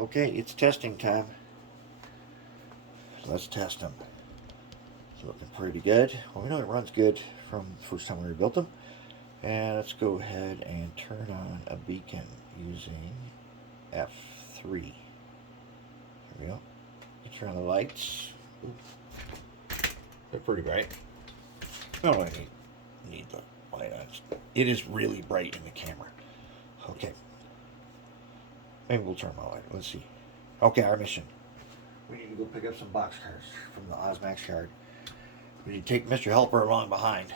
Okay, it's testing time. Let's test them. It's looking pretty good. Well, we know it runs good from the first time we rebuilt them. And let's go ahead and turn on a beacon using F3. There we go. Turn on the lights. Ooh. They're pretty bright. No, I need the light on. It is really bright in the camera. Okay. Maybe we'll turn my light. Let's see. Okay, our mission. We need to go pick up some boxcars from the Osmax yard. We need to take Mr. Helper along behind.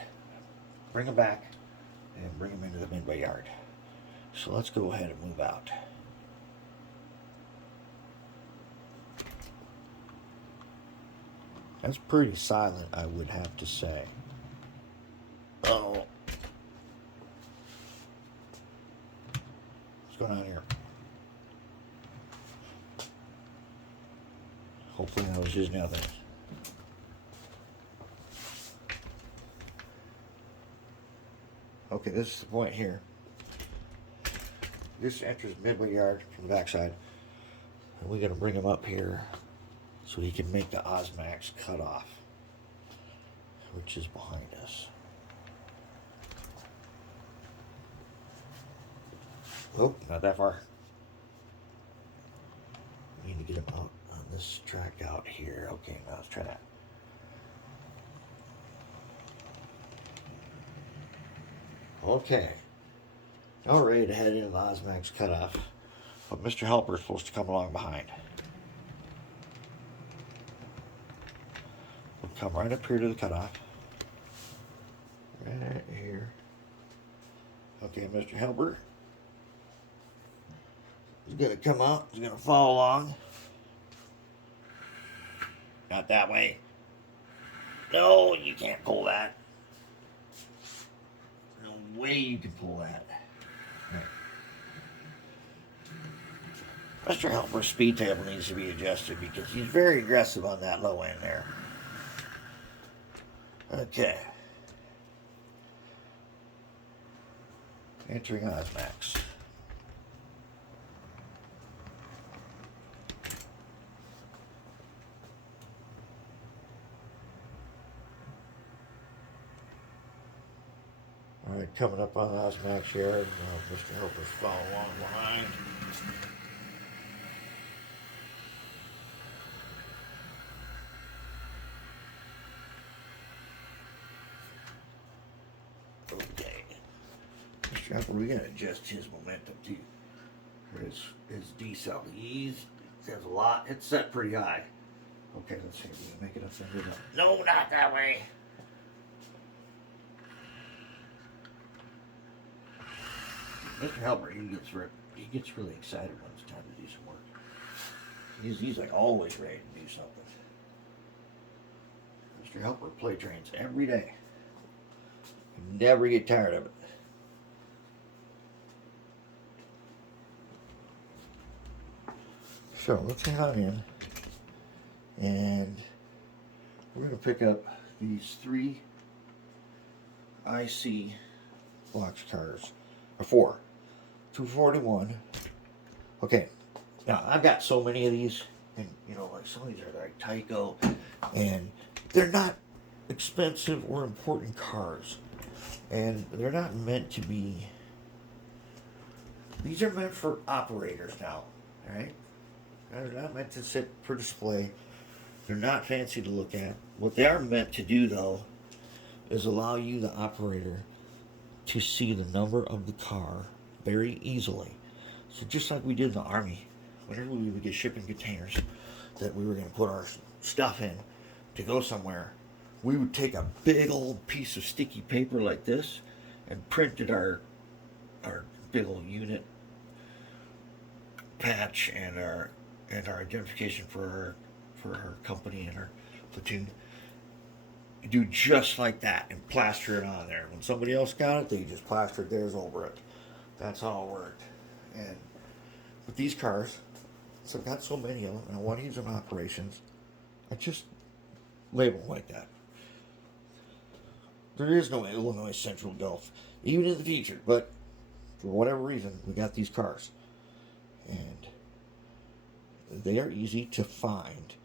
Bring him back and bring him into the midway yard. So let's go ahead and move out. That's pretty silent, I would have to say. Oh. What's going on here? Hopefully that was just nothing. Okay, this is the point here. This enters midway yard from the backside. And we're going to bring him up here so he can make the Osmax cutoff, which is behind us. Oh, not that far. We need to get him out on this track out here. Okay, now let's try that. Okay. Now we're ready to head into the Osmax cutoff. But Mr. Helper is supposed to come along behind. We'll come right up here to the cutoff. Right here. Okay, Mr. Helper. He's going to come out. He's going to follow along. Not that way. No, you can't pull that. No way you can pull that. Right. Mr. Helper's speed table needs to be adjusted because he's very aggressive on that low end there. Okay. Entering Osmax. Alright, coming up on the Osmax yard. Now Mr. Helper's following along behind. Okay. Mr. Helper, we gotta adjust his momentum too. For his decel. He's has a lot. It's set pretty high. Okay, let's see if we can make it up there. No, not that way. Mr. Helper, he gets really excited when it's time to do some work. He's like always ready to do something. Mr. Helper play trains every day. You never get tired of it. So let's hang on in, and we're going to pick up these 3 IC boxcars, or 4. 241. Okay, now I've got so many of these, and you know, like some of these are like Tyco, and they're not expensive or important cars, and they're not meant to be. These are meant for operators now, all right? They're not meant to sit for display. They're not fancy to look at. What they are meant to do, though, is allow you, the operator, to see the number of the car very easily. So just like we did in the Army, whenever we would get shipping containers that we were going to put our stuff in to go somewhere, we would take a big old piece of sticky paper like this and printed our big old unit patch and our identification for our company and our platoon. Do just like that and plaster it on there. When somebody else got it, they just plastered theirs over it. That's how it worked. And with these cars, so I've got so many of them, and I want to use them in operations, I just label them like that. There is no Illinois Central Gulf, even in the future, but for whatever reason, we got these cars. And they are easy to find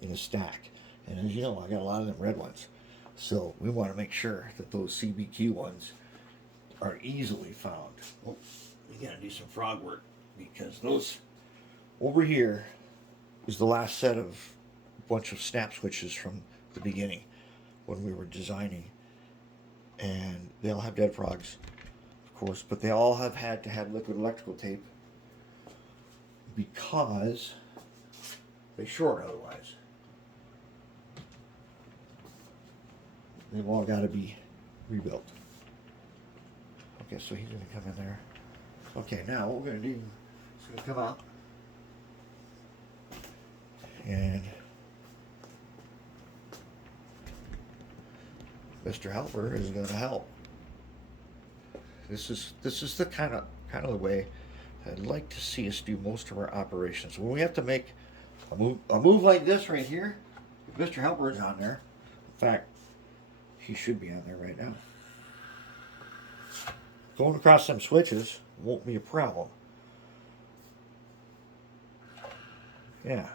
in a stack. And as you know, I got a lot of them red ones. So we want to make sure that those CBQ ones are easily found. Oh, we gotta do some frog work because those over here is the last set of bunch of snap switches from the beginning when we were designing. And they all have dead frogs, of course, but they all have had to have liquid electrical tape because they short otherwise. They've all got to be rebuilt. Okay, so he's going to come in there. Okay, now what we're going to do is going to come out and Mr. Helper is going to help. This is the kind of the way I'd like to see us do most of our operations. When we have to make a move like this right here, if Mr. Helper is on there. In fact, he should be on there right now. Going across them switches won't be a problem. Yeah.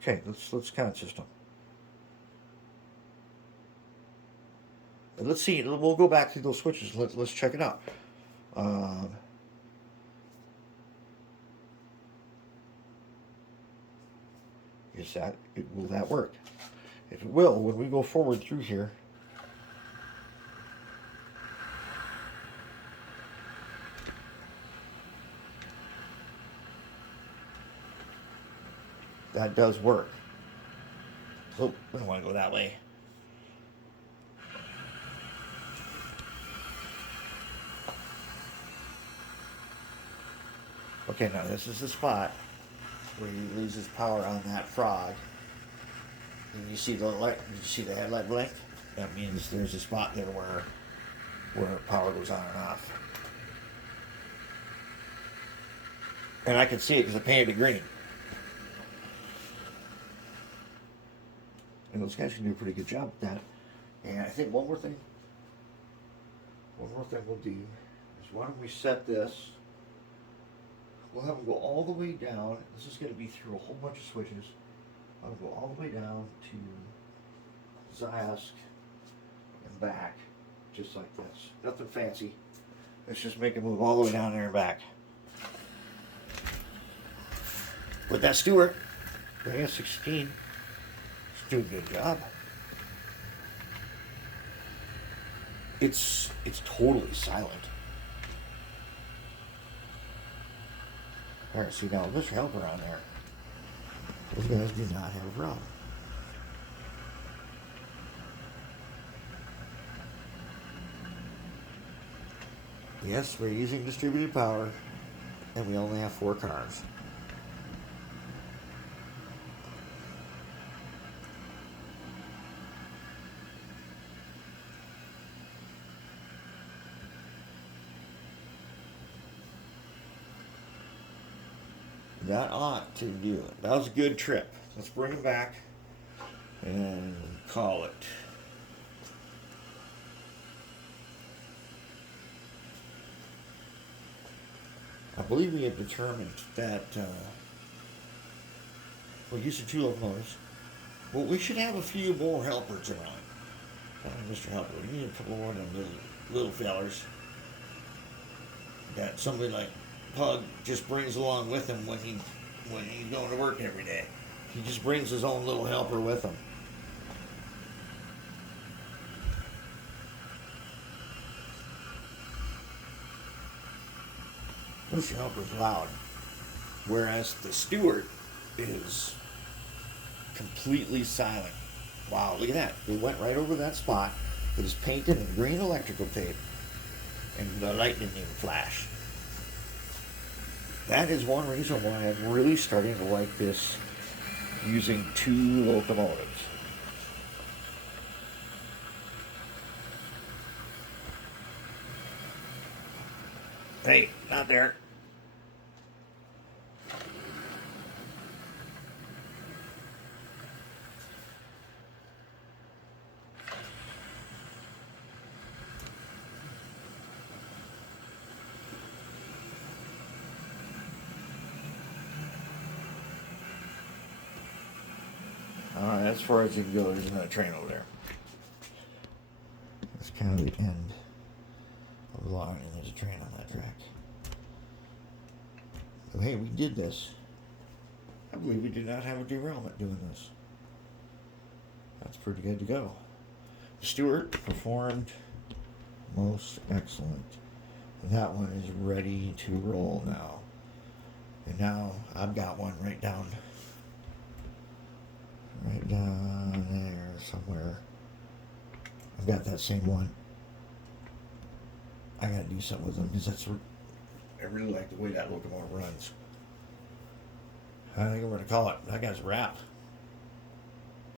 Okay, let's count system. Let's see. We'll go back to those switches. Let's check it out. Will that work? If it will, when we go forward through here, that does work. Oh, I don't want to go that way. Okay, now this is the spot where he loses power on that frog. And you see the light. Did you see the headlight blink? That means there's a spot there where power goes on and off. And I can see it because I painted it green. And those guys can do a pretty good job with that. And I think one more thing we'll do is why don't we set this. We'll have them go all the way down. This is going to be through a whole bunch of switches. I'll go all the way down to Ziosk and back, just like this. Nothing fancy. Let's just make it move all the way down there and back. With that Stewart, the AS-616, it's doing a good job. It's totally silent. Alright, see now, Mr. Helper on there. Those guys do not have a problem. Yes, we're using distributed power, and we only have 4 cars. That ought to do it. That was a good trip. Let's bring him back and call it. I believe we have determined that we're using 2 locomotives. Well, we should have a few more helpers around. Mr. Helper, we need a couple more of them little fellers that somebody like Pug just brings along with him when he's going to work every day. He just brings his own little helper with him. This helper's loud, whereas the Stewart is completely silent. Wow, look at that. We went right over that spot that is painted in green electrical tape, and the light didn't even flash. That is one reason why I'm really starting to like this, using 2 locomotives. Hey, not there. as far as you can go, there's another train over there. That's kind of the end of the line, and there's a train on that track. So, hey, we did this. I believe we did not have a derailment doing this. That's pretty good to go. Stewart performed most excellent. And that one is ready to roll now. And now I've got one right down there somewhere. I've got that same one. I gotta do something with them because I really like the way that locomotive runs. I think I'm gonna call it. That guy's a wrap.